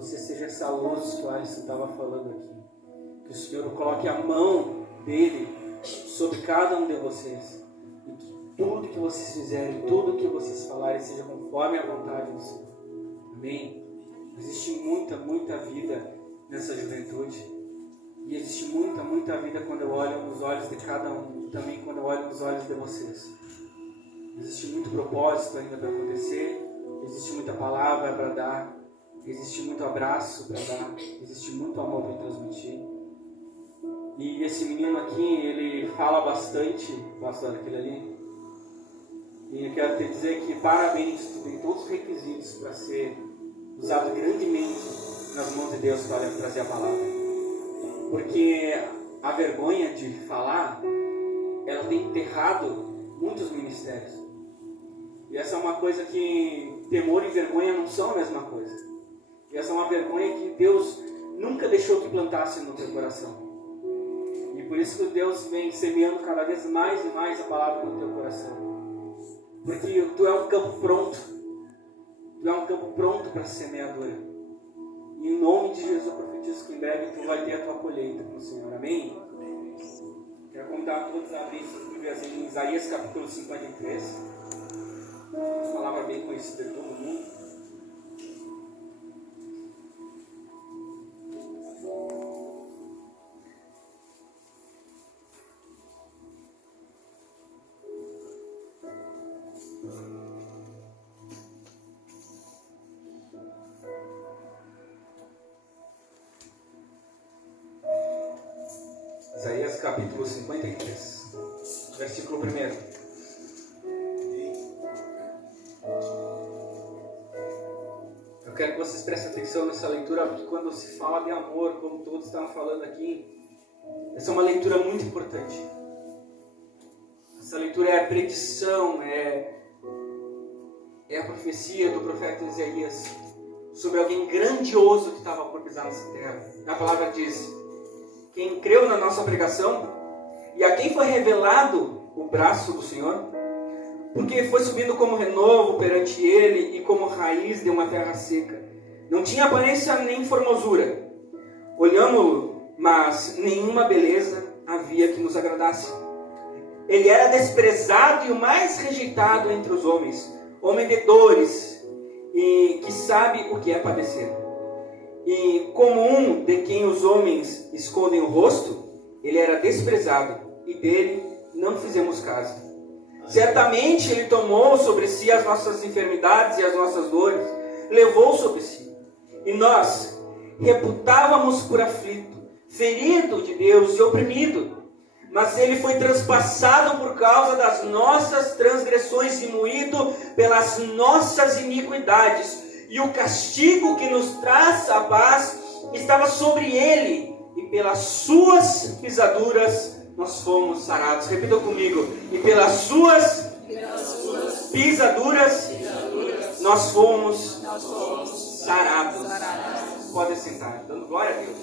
você seja essa luz que o Alisson estava falando aqui. Que o Senhor coloque a mão dele sobre cada um de vocês. E que tudo que vocês fizerem, tudo que vocês falarem, seja conforme a vontade do Senhor. Amém? Existe muita, muita vida nessa juventude. E existe muita, muita vida quando eu olho nos olhos de cada um. E também quando eu olho nos olhos de vocês. Existe muito propósito ainda para acontecer. Existe muita palavra para dar. Existe muito abraço para dar. Existe muito amor para transmitir. E esse menino aqui, ele fala bastante, pastor, aquele ali. E eu quero te dizer que parabéns, tu tem todos os requisitos para ser usado grandemente nas mãos de Deus para trazer a palavra. Porque a vergonha de falar, ela tem enterrado muitos ministérios. E essa é uma coisa que temor e vergonha não são a mesma coisa. E essa é uma vergonha que Deus nunca deixou que plantasse no teu coração. E por isso que Deus vem semeando cada vez mais e mais a palavra no teu coração. Porque tu é um campo pronto. Tu é um campo pronto para semeadura. E em nome de Jesus eu profetizo que em breve tu vai ter a tua colheita com o Senhor. Amém? Quero convidar todos a abrir suas Bíblias em Isaías capítulo 53. Uma palavra bem conhecida de todo mundo. Isaías capítulo 53, versículo 1. Eu quero que vocês prestem atenção nessa leitura, porque quando se fala de amor, como todos estavam falando aqui, essa é uma leitura muito importante. Essa leitura é a predição, é a profecia do profeta Isaías sobre alguém grandioso que estava por pisar nessa terra. A palavra diz: quem creu na nossa pregação e a quem foi revelado o braço do Senhor, porque foi subindo como renovo perante ele e como raiz de uma terra seca. Não tinha aparência nem formosura. Olhamo-lo, mas nenhuma beleza havia que nos agradasse. Ele era desprezado e o mais rejeitado entre os homens, homem de dores e que sabe o que é padecer. E como um de quem os homens escondem o rosto, ele era desprezado, e dele não fizemos caso. Certamente ele tomou sobre si as nossas enfermidades e as nossas dores, levou sobre si. E nós reputávamos por aflito, ferido de Deus e oprimido. Mas ele foi transpassado por causa das nossas transgressões e moído pelas nossas iniquidades. E o castigo que nos traz a paz estava sobre ele, e pelas suas pisaduras nós fomos sarados. Repita comigo: e pelas suas pisaduras nós fomos sarados. Pode sentar, dando glória a Deus.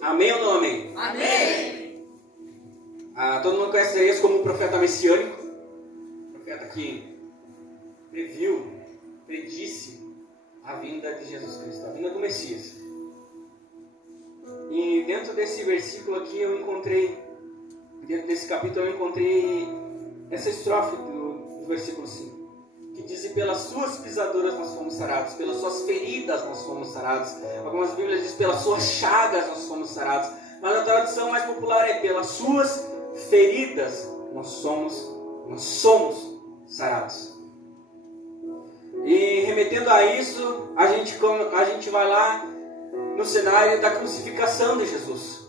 Amém ou não amém? Amém! Todo mundo conhece Isaías como um profeta messiânico. Que predisse a vinda de Jesus Cristo, a vinda do Messias. E dentro desse versículo aqui dentro desse capítulo eu encontrei essa estrofe do versículo 5, que diz: e pelas suas pisaduras nós fomos sarados, pelas suas feridas nós fomos sarados. Algumas Bíblias dizem pelas suas chagas nós fomos sarados, mas a tradução mais popular é pelas suas feridas nós somos sarados. E remetendo a isso, a gente vai lá no cenário da crucificação de Jesus.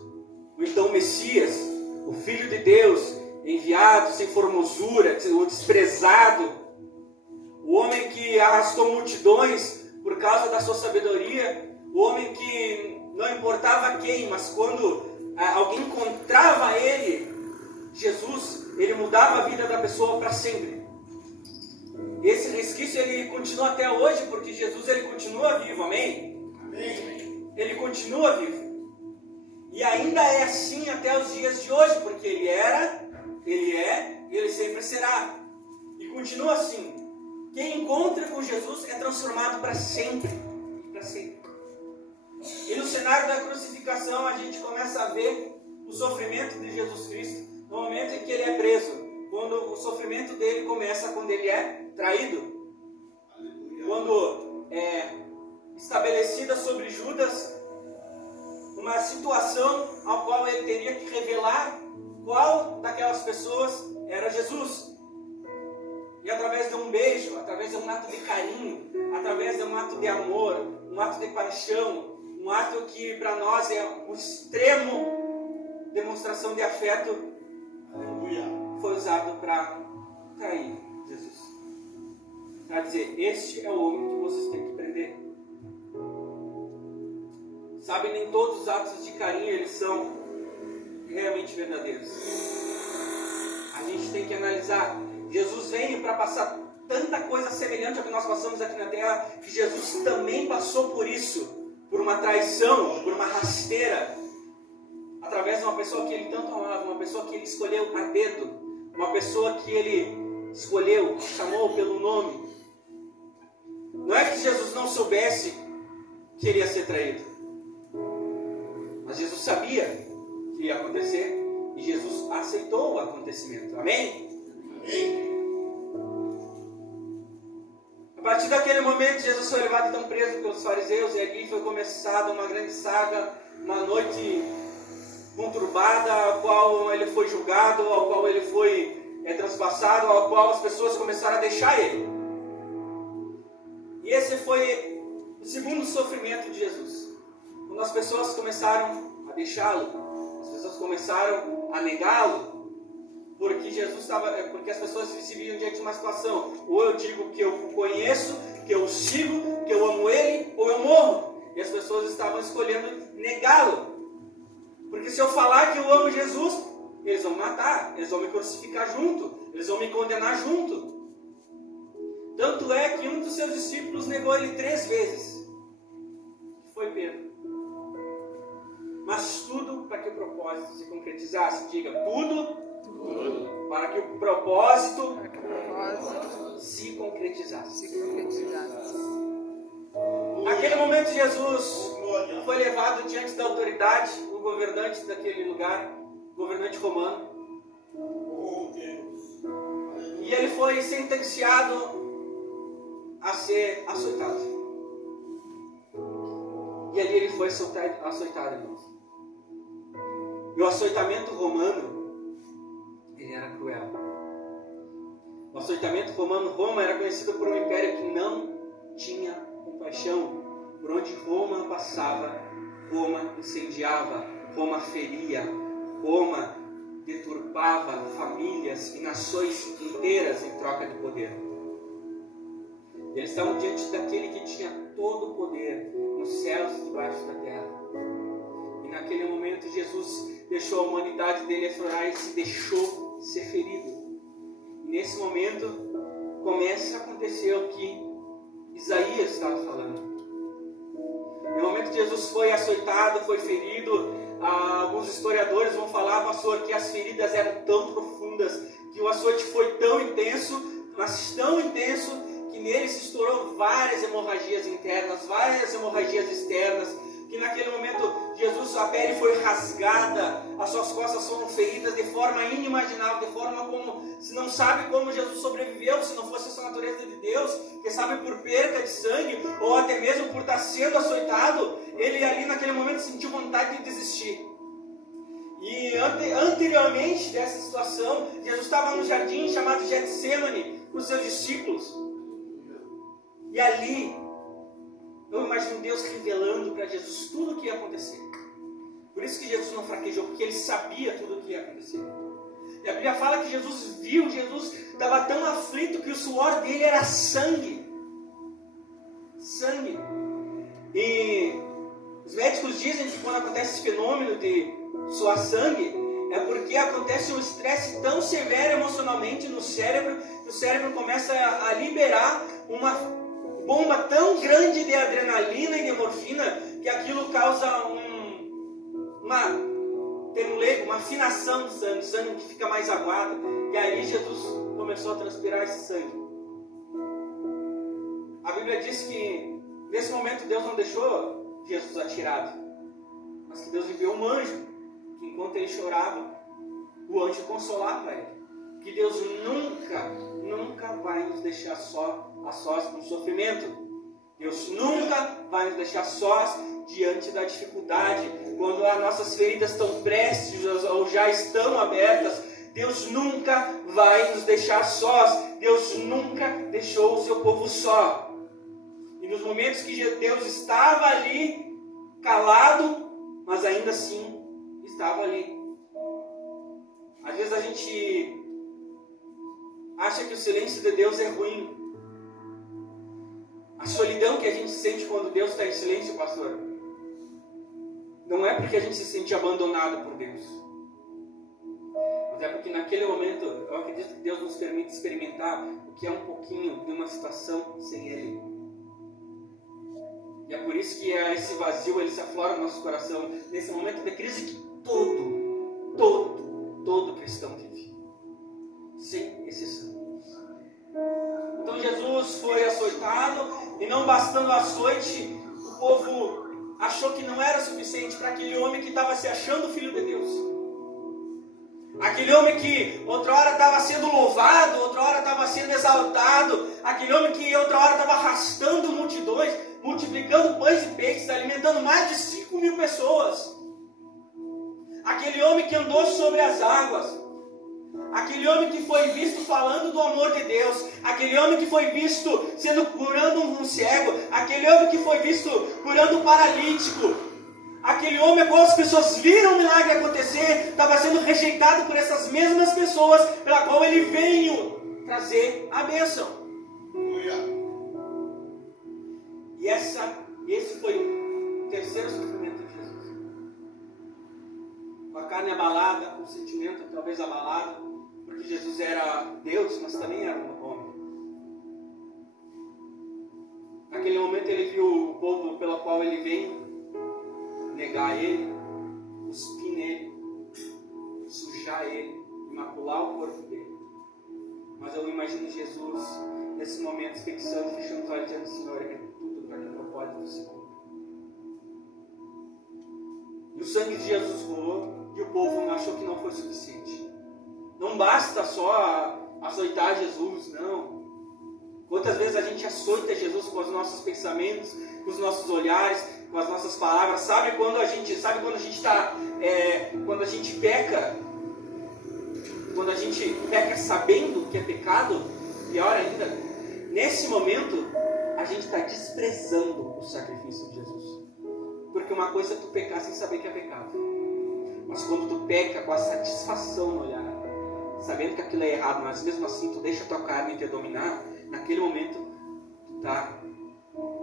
O então Messias, o Filho de Deus, enviado sem formosura, o desprezado, o homem que arrastou multidões por causa da sua sabedoria, o homem que não importava quem, mas quando alguém encontrava ele, Jesus, ele mudava a vida da pessoa para sempre. Esse resquício ele continua até hoje, porque Jesus ele continua vivo, amém? Amém. Ele continua vivo. E ainda é assim até os dias de hoje, porque ele é e ele sempre será. E continua assim. quem encontra com Jesus é transformado para sempre. Para sempre. E no cenário da crucificação a gente começa a ver o sofrimento de Jesus Cristo no momento em que ele é preso. Quando o sofrimento dele começa quando ele é traído. Quando é estabelecida sobre Judas uma situação ao qual ele teria que revelar qual daquelas pessoas era Jesus. E através de um beijo, através de um ato de carinho, através de um ato de amor, um ato de paixão, um ato que para nós é o extremo demonstração de afeto, foi usado para trair Jesus. Para dizer, este é o homem que vocês têm que prender. Sabe, nem todos os atos de carinho eles são realmente verdadeiros. A gente tem que analisar. Jesus veio para passar tanta coisa semelhante ao que nós passamos aqui na terra, que Jesus também passou por isso, por uma traição, por uma rasteira, através de uma pessoa que ele tanto amava, uma pessoa que ele escolheu a dedo, uma pessoa que ele escolheu, chamou pelo nome. Não é que Jesus não soubesse que ele ia ser traído, mas Jesus sabia que ia acontecer e Jesus aceitou o acontecimento. Amém? A partir daquele momento, Jesus foi levado então preso pelos fariseus e ali foi começada uma grande saga, uma noite conturbada, ao qual ele foi julgado, ao qual ele foi transpassado, ao qual as pessoas começaram a deixar ele. E esse foi o segundo sofrimento de Jesus. Quando as pessoas começaram a deixá-lo, as pessoas começaram a negá-lo, porque as pessoas se viam diante de uma situação: ou eu digo que eu o conheço, que eu o sigo, que eu amo ele, ou eu morro. E as pessoas estavam escolhendo negá-lo. Porque se eu falar que eu amo Jesus, eles vão me matar, eles vão me crucificar junto, eles vão me condenar junto. Tanto é que um dos seus discípulos negou ele 3 vezes. Foi Pedro. Mas tudo para que o propósito se concretizasse. Diga, tudo para que o propósito se concretizasse. Naquele momento Jesus foi levado diante da autoridade, o governante daquele lugar, o governante romano. E ele foi sentenciado a ser açoitado. E ali ele foi açoitado, irmãos. E o açoitamento romano, ele era cruel. O açoitamento romano, Roma era conhecido por um império que não tinha compaixão. Por onde Roma passava, Roma incendiava, Roma feria, Roma deturpava famílias e nações inteiras em troca de poder. Eles estavam diante daquele que tinha todo o poder nos céus e debaixo da terra. E naquele momento Jesus deixou a humanidade dele aflorar e se deixou ser ferido. E nesse momento começa a acontecer o que Isaías estava falando. No momento que Jesus foi açoitado, foi ferido, alguns historiadores vão falar, pastor, que as feridas eram tão profundas, que o açoite foi tão intenso, mas tão intenso, que nele se estourou várias hemorragias internas, várias hemorragias externas, que naquele momento Jesus, a pele foi rasgada, as suas costas foram feridas de forma inimaginável, de forma como, se não sabe como Jesus sobreviveu, se não fosse essa natureza de Deus, que sabe por perca de sangue, ou até mesmo por estar sendo açoitado, ele ali naquele momento sentiu vontade de desistir. E anteriormente dessa situação, Jesus estava num jardim chamado Getsemane, com os seus discípulos, e ali, eu imagino Deus revelando para Jesus tudo o que ia acontecer. Por isso que Jesus não fraquejou, porque ele sabia tudo o que ia acontecer. E a Bíblia fala que Jesus estava tão aflito que o suor dele era sangue. Sangue. E os médicos dizem que quando acontece esse fenômeno de suar sangue, é porque acontece um estresse tão severo emocionalmente no cérebro, que o cérebro começa a liberar uma bomba tão grande de adrenalina e de morfina, que aquilo causa uma afinação do sangue, sangue que fica mais aguado. E aí Jesus começou a transpirar esse sangue. Bíblia diz que nesse momento Deus não deixou Jesus atirado, mas que Deus enviou um anjo, que enquanto ele chorava, o anjo consolava ele. Que Deus nunca vai nos deixar a sós com sofrimento. Deus nunca vai nos deixar sós diante da dificuldade. Quando as nossas feridas estão prestes ou já estão abertas, Deus nunca vai nos deixar sós. Deus nunca deixou o seu povo só. E nos momentos que Deus estava ali, calado, mas ainda assim estava ali. Às vezes a gente acha que o silêncio de Deus é ruim. A solidão que a gente sente quando Deus está em silêncio, pastor, não é porque a gente se sente abandonado por Deus, mas é porque naquele momento eu acredito que Deus nos permite experimentar o que é um pouquinho de uma situação sem Ele. E é por isso que esse vazio ele se aflora no nosso coração nesse momento de crise que todo cristão vive, sem exceção. Então Jesus foi açoitado, e não bastando o açoite, o povo achou que não era suficiente para aquele homem que estava se achando filho de Deus. Aquele homem que outra hora estava sendo louvado, outra hora estava sendo exaltado, aquele homem que outra hora estava arrastando multidões, multiplicando pães e peixes, alimentando mais de 5.000 pessoas. Aquele homem que andou sobre as águas. Aquele homem que foi visto falando do amor de Deus. Aquele homem que foi visto curando um cego. Aquele homem que foi visto curando um paralítico. Aquele homem, quando as pessoas viram o milagre acontecer, estava sendo rejeitado por essas mesmas pessoas pela qual ele veio trazer a bênção. E esse foi o terceiro sofrimento de Jesus. Com a carne abalada, com o sentimento talvez abalado, porque Jesus era Deus, mas também era um homem. Naquele momento ele viu o povo pelo qual ele veio negar ele, cuspir nele, sujar ele, macular o corpo dele. Mas eu imagino Jesus nesse momento pensando, fechando os olhos, dizendo: Senhor, é tudo para que o propósito se cumpra. E o sangue de Jesus rolou e o povo achou que não foi suficiente. Não basta só açoitar Jesus, não. Quantas vezes a gente açoita Jesus com os nossos pensamentos, com os nossos olhares, com as nossas palavras? Sabe quando a gente peca? Quando a gente peca sabendo que é pecado, pior ainda, nesse momento a gente está desprezando o sacrifício de Jesus. Porque uma coisa é tu pecar sem saber que é pecado, mas quando tu peca com a satisfação no olhar, sabendo que aquilo é errado, mas mesmo assim tu deixa a tua carne te dominar, naquele momento tu está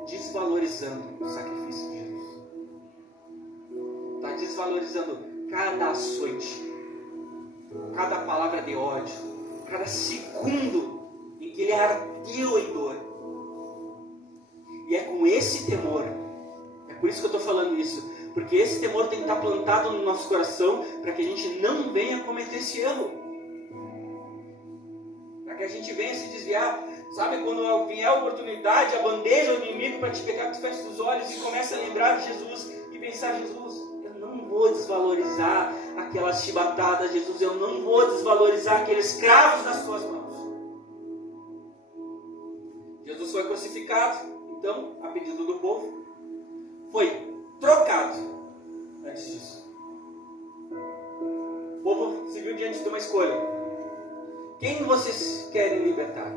desvalorizando o sacrifício de Jesus. Está desvalorizando cada açoite, cada palavra de ódio, cada segundo em que ele ardeu em dor. E é com esse temor, é por isso que eu estou falando isso, porque esse temor tem que estar plantado no nosso coração para que a gente não venha cometer esse erro. Que a gente venha se desviar. Sabe, quando vier a oportunidade, a bandeja, o inimigo para te pegar, tu fecha os olhos e começa a lembrar de Jesus e pensar: Jesus, eu não vou desvalorizar aquelas chibatadas, Jesus, eu não vou desvalorizar aqueles cravos nas tuas mãos. Jesus foi crucificado, então, a pedido do povo, foi trocado antes disso. O povo se viu diante de uma escolha. Quem vocês querem libertar?